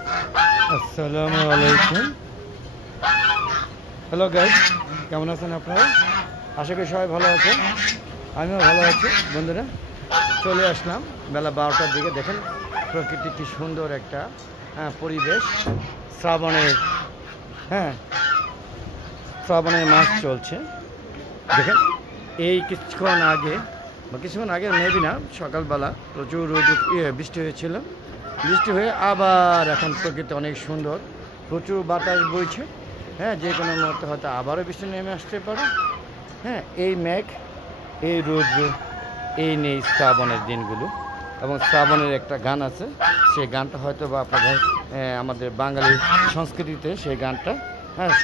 আসসালামু আলাইকুম। Hello guys, কেমন আছেন আপনারা? আশা করি সবাই ভালো আছেন, আমিও ভালো আছি। বন্ধুরা, চলে আসলাম বেলা 12টার দিকে। দেখেন প্রকৃতি কি সুন্দর একটা পরিবেশ। শ্রাবণের শ্রাবণের মাস চলছে। দেখেন এই কিছুক্ষণ আগে মেবি না, সকালবেলা প্রচুর রোদ বৃষ্টি হয়েছিল। বৃষ্টি হয়ে আবার এখন প্রকৃতি অনেক সুন্দর, প্রচুর বাতাস বইছে। যে কোনো মুহূর্তে হয়তো আবারও বৃষ্টি নেমে আসতে পারে। এই মেঘ, এই রৌদ্র, এই নেই শ্রাবণের দিনগুলো। এবং শ্রাবণের একটা গান আছে, সেই গানটা হয়তো বা আপনাদের আমাদের বাঙালি সংস্কৃতিতে সেই গানটা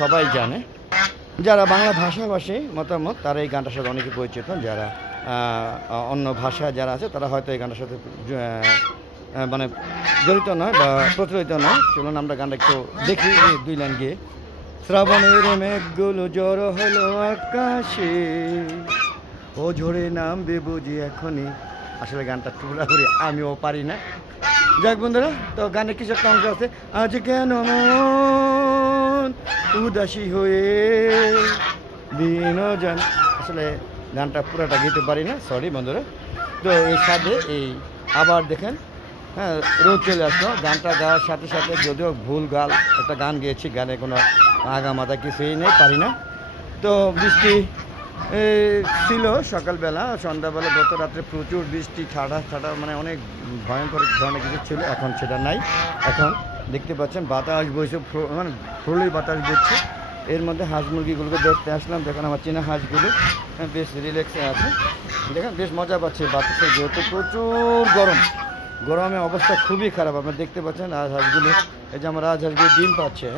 সবাই জানে। যারা বাংলা ভাষাভাষী মতামত, তারা এই গানটার সাথে অনেকে পরিচিত। যারা অন্য ভাষা যারা আছে, তারা হয়তো এই গানটার সাথে মানে জড়িত নয় বা প্রচলিত নয়। চলুন আমরা গানটা একটু দেখি, দুই লাইন গিয়ে। শ্রাবণের মেঘগুলো জড়ো হলো আকাশে, ও ঝরে নামবে বুঝি এখনই। আসলে গানটা পুরোপুরি আমিও পারি না। যাক বন্ধুরা, তো গানে কিছু একটা অংশ আছে। আজ কেন মন উদাসী হয়ে দিনজন। আসলে গানটা পুরোটা গেতে পারি না, সরি বন্ধুরা। তো এই সাথে আবার দেখেন রোদ চলে আসলো। গানটা গাওয়ার সাথে সাথে, যদিও ভুল গাল একটা গান গেয়েছি, গানে কোনো আগা মাথা কিছুই নেই, পারি না। তো বৃষ্টি ছিল সকালবেলা, সন্ধ্যাবেলা, গত রাত্রে প্রচুর বৃষ্টি, ঠাডা মানে অনেক ভয়ঙ্কর ধরনের কিছু ছিল। এখন সেটা নাই। এখন দেখতে পাচ্ছেন বাতাস বইছে, মানে ফুলের বাতাস বইছে। এর মধ্যে হাঁস মুরগিগুলোকে দেখতে আসলাম। দেখেন আমার চীনা হাঁসগুলো বেশ রিল্যাক্সে আছে। দেখেন বেশ মজা পাচ্ছে বাতাসে, যেহেতু প্রচুর গরমে অবস্থা খুবই খারাপ। আপনারা দেখতে পাচ্ছেন রাজহাঁসগুলো, এই যে আমার রাজহাঁসগুলো ডিম পাচ্ছে।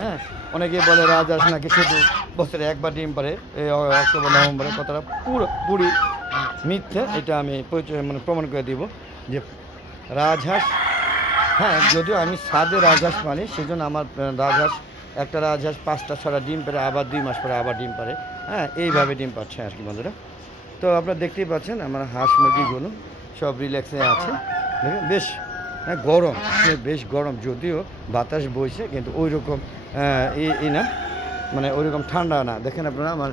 অনেকে বলে রাজহাঁস নাকি শুধু বছরে একবার ডিম পারে, এই অক্টোবর নভেম্বরে। কথাটা পুরি মিথ্যা। এটা আমি প্রমাণ করে দিব যে রাজহাঁস, যদিও আমি সাদে রাজহাঁস মানি, সেই জন্য আমার একটা রাজহাঁস 5টা-6টা ডিম পারে, আবার 2 মাস পরে আবার ডিম পারে। এইভাবে ডিম পাচ্ছে আর কি বন্ধুরা। তো আপনারা দেখতেই পাচ্ছেন আমার হাঁস মুরগিগুলো সব রিল্যাক্সে আছে। বেশ গরম, বেশ গরম, যদিও বাতাস বইছে, কিন্তু ওই রকম না, মানে ওই রকম ঠান্ডা না। দেখেন আপনারা আমার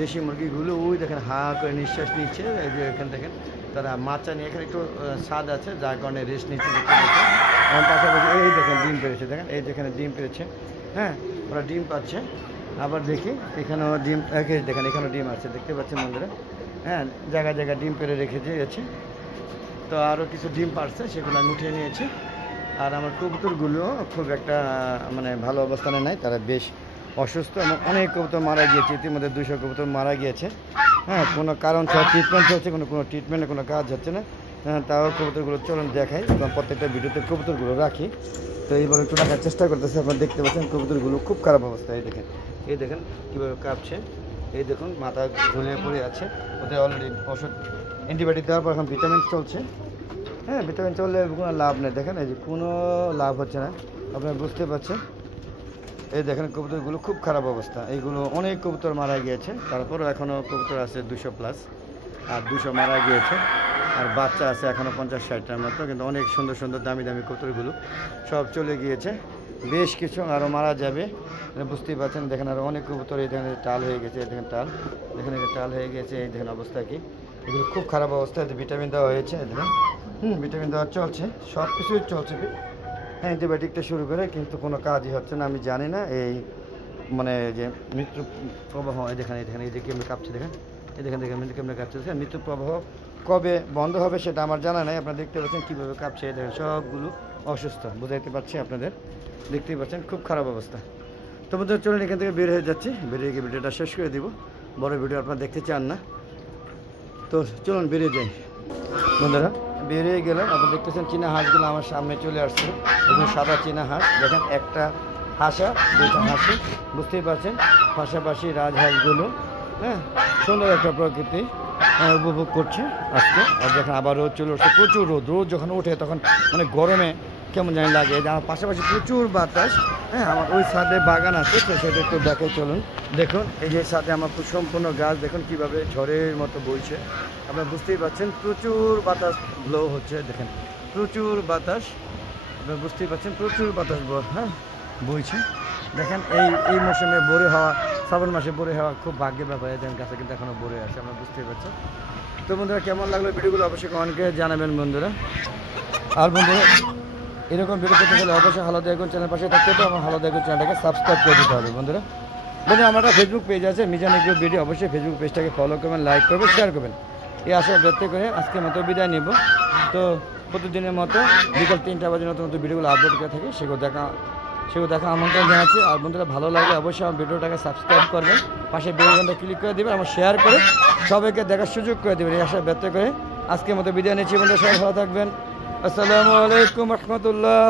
দেশি মুরগিগুলো, ওই দেখেন হা করে নিঃশ্বাস নিচ্ছে। এই যে এখানে দেখেন তারা মাচা নিয়ে, এখানে একটু স্বাদ আছে, যার কারণে রেস্ট নিচ্ছে। দেখতে পাচ্ছেন পাশাপাশি এই দেখেন ডিম পেরেছে। দেখেন এই যেখানে ডিম পেরেছে, ওরা ডিম পাচ্ছে। আবার দেখি এখানেও ডিম, দেখেন এখানেও ডিম আছে, দেখতে পাচ্ছেন বন্ধুরা। জায়গায় ডিম পেরে রেখেছে। তো আরও কিছু ডিম পারছে, সেগুলো আমি উঠিয়ে নিয়েছি। আর আমার কবুতরগুলো খুব একটা মানে ভালো অবস্থানে নাই, তারা বেশ অসুস্থ এবং অনেক কবুতর মারা গিয়েছে। ইতিমধ্যে 200 কবুতর মারা গিয়েছে। কোনো কারণ ছাড়া ট্রিটমেন্ট চলছে, কোনো ট্রিটমেন্টে কোনো কাজ হচ্ছে না। তাও কবুতরগুলো চলুন দেখাই, এবং প্রত্যেকটা ভিডিওতে কবুতরগুলো রাখি। তো এইবার একটু রাখার চেষ্টা করতেছে। আপনারা দেখতে পাচ্ছেন কবুতরগুলো খুব খারাপ অবস্থা। এই দেখেন কীভাবে কাঁপছে। এই দেখুন মাথা ঝুলিয়ে পড়ে আছে। ওদের অলরেডি ওষুধ অ্যান্টিবায়োটিক দেওয়ার পর এখন ভিটামিন চলছে। ভিটামিন চললে কোনো লাভ নেই। দেখেন এই যে কোনো লাভ হচ্ছে না, আপনারা বুঝতে পারছেন। এই দেখেন কবুতরগুলো খুব খারাপ অবস্থা। এইগুলো অনেক কবুতর মারা গিয়েছে, তারপরও এখনও কবুতর আছে 200+, আর 200 মারা গিয়েছে। আর বাচ্চা আছে এখনও 50-60টার মতো, কিন্তু অনেক সুন্দর সুন্দর দামি কবুতরগুলো সব চলে গিয়েছে। বেশ কিছু আরও মারা যাবে, বুঝতেই পারছেন। দেখেন আরও অনেক কবুতর এই দেখেন টাল হয়ে গেছে। এই দেখেন টাল হয়ে গেছে। এই দেখেন অবস্থা কি, এগুলো খুব খারাপ অবস্থা। ভিটামিন দেওয়া হয়েছে, দেখেন ভিটামিন দেওয়া চলছে, সব কিছুই চলছে। অ্যান্টিবায়োটিকটা শুরু করে, কিন্তু কোনো কাজই হচ্ছে না। আমি জানি না এই মানে যে মৃত্যু প্রবাহ, এই দেখেন এই যে কেমনি কাঁপছে। দেখেন কেমনি কাঁপছে। দেখেন মৃত্যু প্রবাহ কবে বন্ধ হবে সেটা আমার জানা নাই। আপনারা দেখতে পাচ্ছেন কীভাবে কাঁপছে। দেখেন সবগুলো অসুস্থ, বুঝাইতে পারছি আপনাদের। দেখতেই পাচ্ছেন খুব খারাপ অবস্থা। তো বন্ধুরা চলুন এখান থেকে বের হয়ে যাচ্ছি, বেরিয়ে গিয়ে ভিডিওটা শেষ করে দিব। বড় ভিডিও আপনারা দেখতে চান না, তো চলুন বেরিয়ে যাই বন্ধুরা। বেরিয়ে গেলাম। আপনারা দেখতেছেন চীনা হাঁসগুলো আমার সামনে চলে আসছে। এবং সাদা চীনা হাঁস, দেখেন একটা হাঁসা, 2টা হাঁসি, বুঝতেই পারছেন। পাশাপাশি রাজহাঁসগুলো সুন্দর একটা প্রকৃতি উপভোগ করছে আজকে। আর যখন আবার রোদ চলে উঠছে, প্রচুর রোদ যখন ওঠে তখন মানে গরমে কেমন জানি লাগে। আমার পাশাপাশি প্রচুর বাতাস। আমার ওই ছাদে বাগান আছে, তো সেটা একটু দেখে চলুন। দেখুন এই যে ছাদে আমার সম্পূর্ণ গাছ, দেখুন কিভাবে ঝড়ের মতো বইছে। আপনারা বুঝতেই পারছেন প্রচুর বাতাস ব্লো হচ্ছে। দেখেন প্রচুর বাতাস আপনারা বুঝতেই পারছেন প্রচুর বাতাস হ্যাঁ বইছে। দেখেন এই মৌসুমে বড়ে হওয়া, শ্রাবণ মাসে বড়ে হওয়া খুব ভাগ্যের ব্যাপার। দেখেন গাছে কিন্তু এখনও বড়ে আছে, আমরা বুঝতেই পারছেন। তো বন্ধুরা কেমন লাগলো ভিডিওগুলো অবশ্যই কমেন্টে জানাবেন বন্ধুরা। আর বন্ধুরা এরকম ভিডিও পেতে গেলে অবশ্যই হালাদা এগুন চ্যানেল পাশে থাকতে হবে, আমার হালাদা এগুন চ্যানেলটাকে সাবস্ক্রাইব করে দিতে হবে বন্ধুরা। বন্ধুরা আমার একটা ফেসবুক পেজ আছে মিজান এগ্রো ভিডিও, অবশ্যই ফেসবুক পেজটাকে ফলো করবেন, লাইক করবেন, শেয়ার করবেন। এই আশা ব্যক্ত করে আজকের মতো বিদায় নেব। তো প্রতিদিনের মতো বিকাল 3টা বাজে নতুন নতুন ভিডিওগুলো আপলোড করে থাকি, সেগুলো দেখা আমন্ত্রণ জানাচ্ছি। আর বন্ধুরা ভালো লাগলে অবশ্যই আমার ভিডিওটাকে সাবস্ক্রাইব করবেন, পাশে বেল আইকনটা ক্লিক করে দেবেন, আমার শেয়ার করে সবাইকে দেখার সুযোগ করে দেবেন। এই আশা ব্যক্ত করে আজকের মতো বিদায় নিচ্ছি বন্ধুরা, সবাই ভালো থাকবেন। আসসালামু আলাইকুম রহমতুল্লাহ।